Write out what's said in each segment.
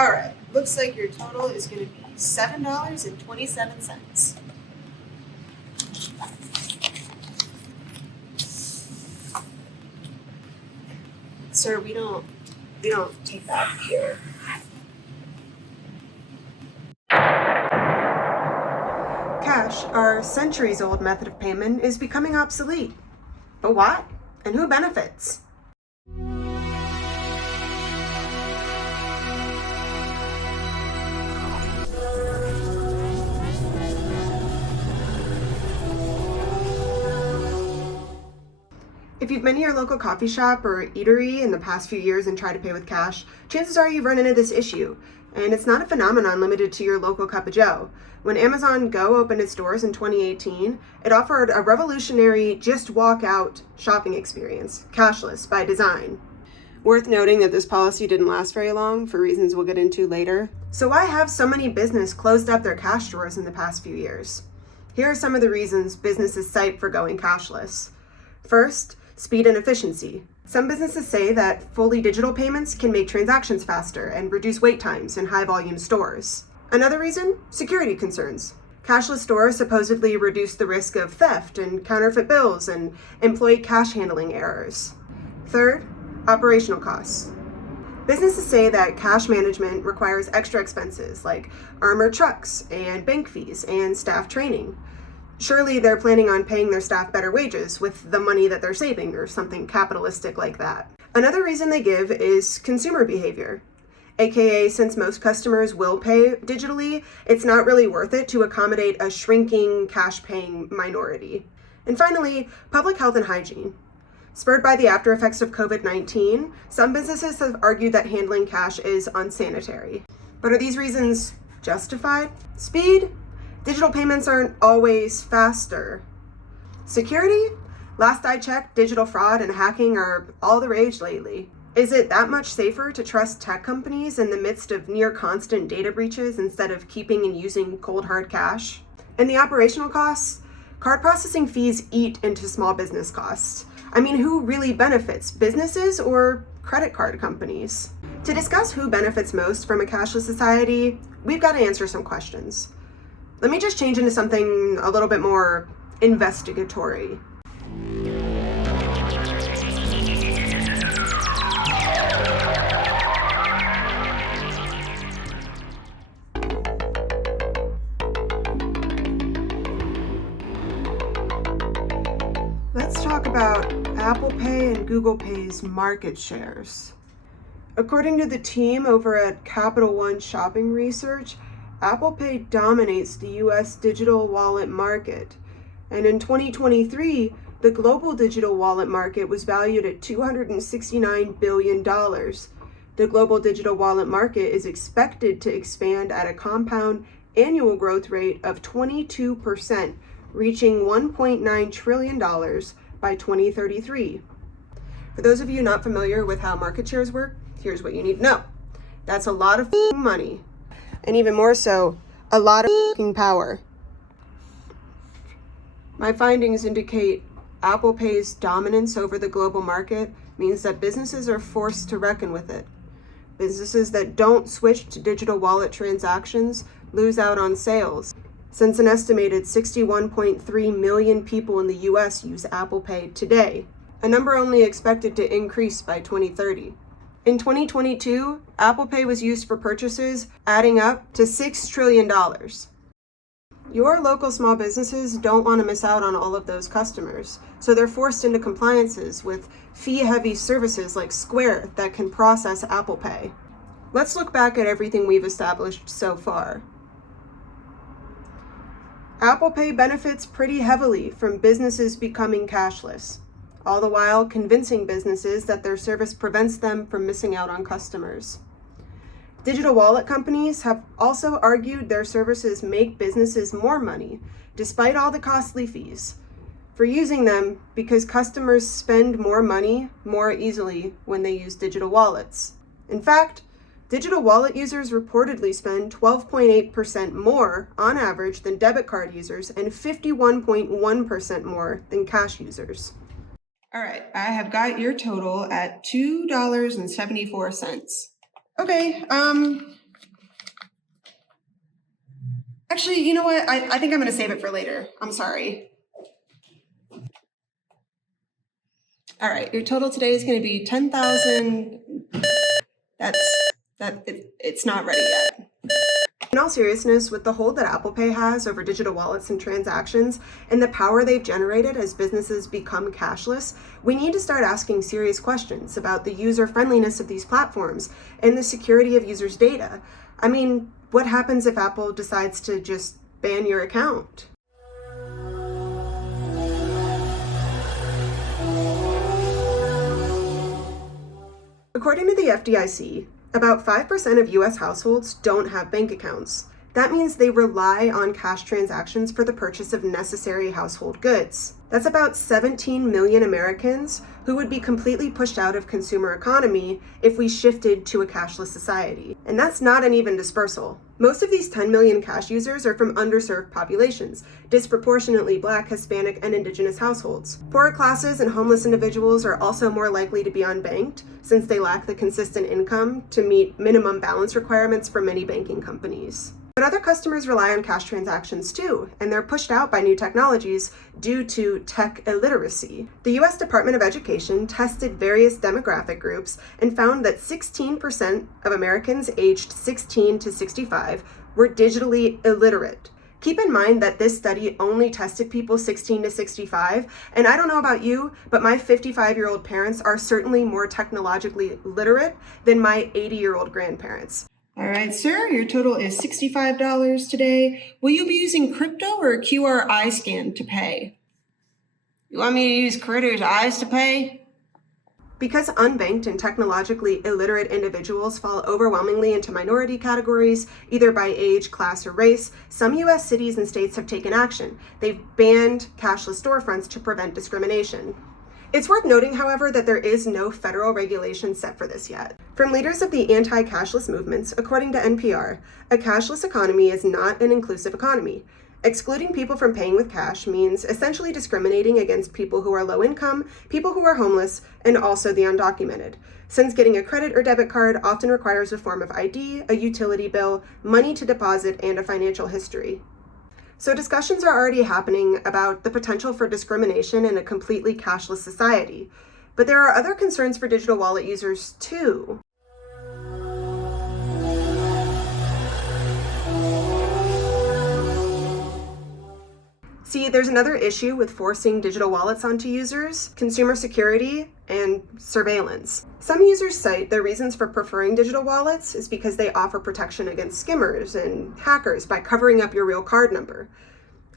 All right, looks like your total is going to be $7.27. Sir, we don't take that here. Cash, our centuries-old method of payment, is becoming obsolete. But why? And who benefits? If you've been to your local coffee shop or eatery in the past few years and tried to pay with cash, chances are you've run into this issue. And it's not a phenomenon limited to your local Cup of Joe. When Amazon Go opened its doors in 2018, it offered a revolutionary just walk out shopping experience, cashless by design. Worth noting that this policy didn't last very long for reasons we'll get into later. So why have so many businesses closed up their cash drawers in the past few years? Here are some of the reasons businesses cite for going cashless. First, speed and efficiency. Some businesses say that fully digital payments can make transactions faster and reduce wait times in high-volume stores. Another reason? Security concerns. Cashless stores supposedly reduce the risk of theft and counterfeit bills and employee cash handling errors. Third, operational costs. Businesses say that cash management requires extra expenses like armored trucks and bank fees and staff training. Surely they're planning on paying their staff better wages with the money that they're saving or something capitalistic like that. Another reason they give is consumer behavior. AKA, since most customers will pay digitally, it's not really worth it to accommodate a shrinking cash-paying minority. And finally, public health and hygiene. Spurred by the after effects of COVID-19, some businesses have argued that handling cash is unsanitary. But are these reasons justified? Speed? Digital payments aren't always faster. Security? Last I checked, digital fraud and hacking are all the rage lately. Is it that much safer to trust tech companies in the midst of near constant data breaches instead of keeping and using cold hard cash? And the operational costs? Card processing fees eat into small business costs. I mean, who really benefits, businesses or credit card companies? To discuss who benefits most from a cashless society, we've got to answer some questions. Let me just change into something a little bit more investigatory. Let's talk about Apple Pay and Google Pay's market shares. According to the team over at Capital One Shopping Research, Apple Pay dominates the US digital wallet market, and in 2023, the global digital wallet market was valued at $269 billion. The global digital wallet market is expected to expand at a compound annual growth rate of 22%, reaching $1.9 trillion by 2033. For those of you not familiar with how market shares work, here's what you need to know. That's a lot of money. And even more so, a lot of power. My findings indicate Apple Pay's dominance over the global market means that businesses are forced to reckon with it. Businesses that don't switch to digital wallet transactions lose out on sales, since an estimated 61.3 million people in the US use Apple Pay today, a number only expected to increase by 2030. In 2022, Apple Pay was used for purchases adding up to $6 trillion. Your local small businesses don't want to miss out on all of those customers, so they're forced into compliances with fee-heavy services like Square that can process Apple Pay. Let's look back at everything we've established so far. Apple Pay benefits pretty heavily from businesses becoming cashless, all the while convincing businesses that their service prevents them from missing out on customers. Digital wallet companies have also argued their services make businesses more money, despite all the costly fees, for using them because customers spend more money more easily when they use digital wallets. In fact, digital wallet users reportedly spend 12.8% more on average than debit card users and 51.1% more than cash users. All right, I have got your total at $2.74. Okay, Actually, you know what? I think I'm going to save it for later. I'm sorry. All right, your total today is going to be 10,000. It's not ready yet. In all seriousness, with the hold that Apple Pay has over digital wallets and transactions and the power they've generated as businesses become cashless, we need to start asking serious questions about the user friendliness of these platforms and the security of users' data. I mean, what happens if Apple decides to just ban your account? According to the FDIC, about 5% of US households don't have bank accounts. That means they rely on cash transactions for the purchase of necessary household goods. That's about 17 million Americans who would be completely pushed out of consumer economy if we shifted to a cashless society. And that's not an even dispersal. Most of these 10 million cash users are from underserved populations, disproportionately Black, Hispanic, and Indigenous households. Poorer classes and homeless individuals are also more likely to be unbanked since they lack the consistent income to meet minimum balance requirements for many banking companies. But other customers rely on cash transactions too, and they're pushed out by new technologies due to tech illiteracy. The US Department of Education tested various demographic groups and found that 16% of Americans aged 16 to 65 were digitally illiterate. Keep in mind that this study only tested people 16 to 65, and I don't know about you, but my 55-year-old parents are certainly more technologically literate than my 80-year-old grandparents. All right, sir, your total is $65 today. Will you be using crypto or a QR scan to pay? You want me to use Critter's eyes to pay? Because unbanked and technologically illiterate individuals fall overwhelmingly into minority categories, either by age, class, or race, some U.S. cities and states have taken action. They've banned cashless storefronts to prevent discrimination. It's worth noting, however, that there is no federal regulation set for this yet. From leaders of the anti-cashless movements, according to NPR, a cashless economy is not an inclusive economy. Excluding people from paying with cash means essentially discriminating against people who are low income, people who are homeless, and also the undocumented, since getting a credit or debit card often requires a form of ID, a utility bill, money to deposit, and a financial history. So discussions are already happening about the potential for discrimination in a completely cashless society. But there are other concerns for digital wallet users too. See, there's another issue with forcing digital wallets onto users: consumer security and surveillance. Some users cite their reasons for preferring digital wallets is because they offer protection against skimmers and hackers by covering up your real card number.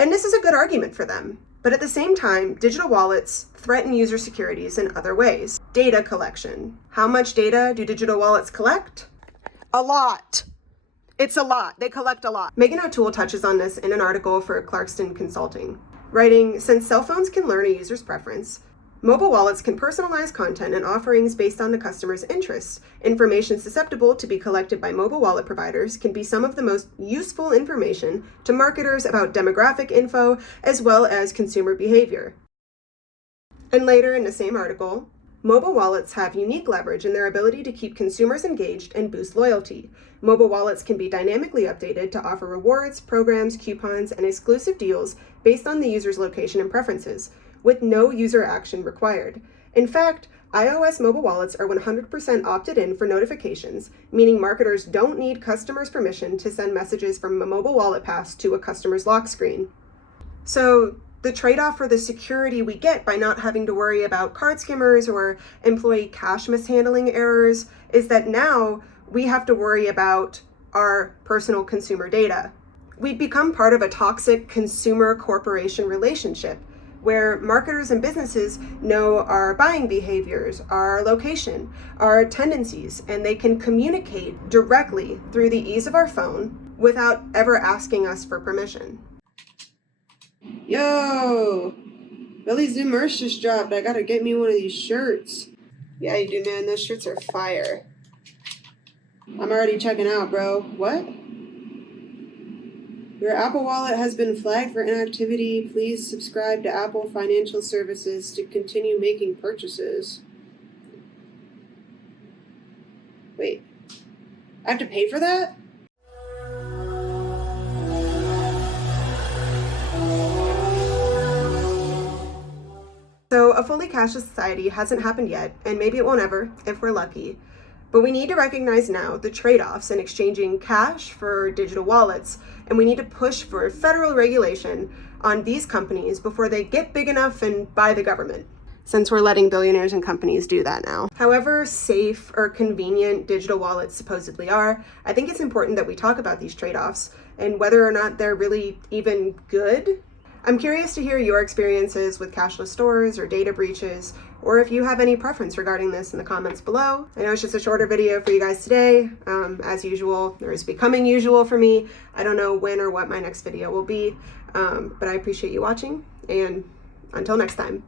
And this is a good argument for them. But at the same time, digital wallets threaten user securities in other ways. Data collection. How much data do digital wallets collect? A lot. It's a lot. They collect a lot. Megan O'Toole touches on this in an article for Clarkston Consulting, writing, since cell phones can learn a user's preference, mobile wallets can personalize content and offerings based on the customer's interests. Information susceptible to be collected by mobile wallet providers can be some of the most useful information to marketers about demographic info as well as consumer behavior. And later in the same article, mobile wallets have unique leverage in their ability to keep consumers engaged and boost loyalty. Mobile wallets can be dynamically updated to offer rewards, programs, coupons, and exclusive deals based on the user's location and preferences, with no user action required. In fact, iOS mobile wallets are 100% opted in for notifications, meaning marketers don't need customers' permission to send messages from a mobile wallet pass to a customer's lock screen. So the trade-off for the security we get by not having to worry about card skimmers or employee cash mishandling errors is that now we have to worry about our personal consumer data. We've become part of a toxic consumer corporation relationship where marketers and businesses know our buying behaviors, our location, our tendencies, and they can communicate directly through the ease of our phone without ever asking us for permission. Yo, Billy Zoo merch just dropped. I gotta get me one of these shirts. Yeah, you do, man. Those shirts are fire. I'm already checking out, bro. What? Your Apple Wallet has been flagged for inactivity. Please subscribe to Apple Financial Services to continue making purchases. Wait, I have to pay for that? a fully cashless society hasn't happened yet, and maybe it won't ever if we're lucky. But we need to recognize now the trade-offs in exchanging cash for digital wallets, and we need to push for federal regulation on these companies before they get big enough and buy the government, since we're letting billionaires and companies do that now. However safe or convenient digital wallets supposedly are, I think it's important that we talk about these trade-offs and whether or not they're really even good. I'm curious to hear your experiences with cashless stores or data breaches, or if you have any preference regarding this in the comments below. I know it's just a shorter video for you guys today. As usual, or is becoming usual for me. I don't know when or what my next video will be, but I appreciate you watching, and until next time.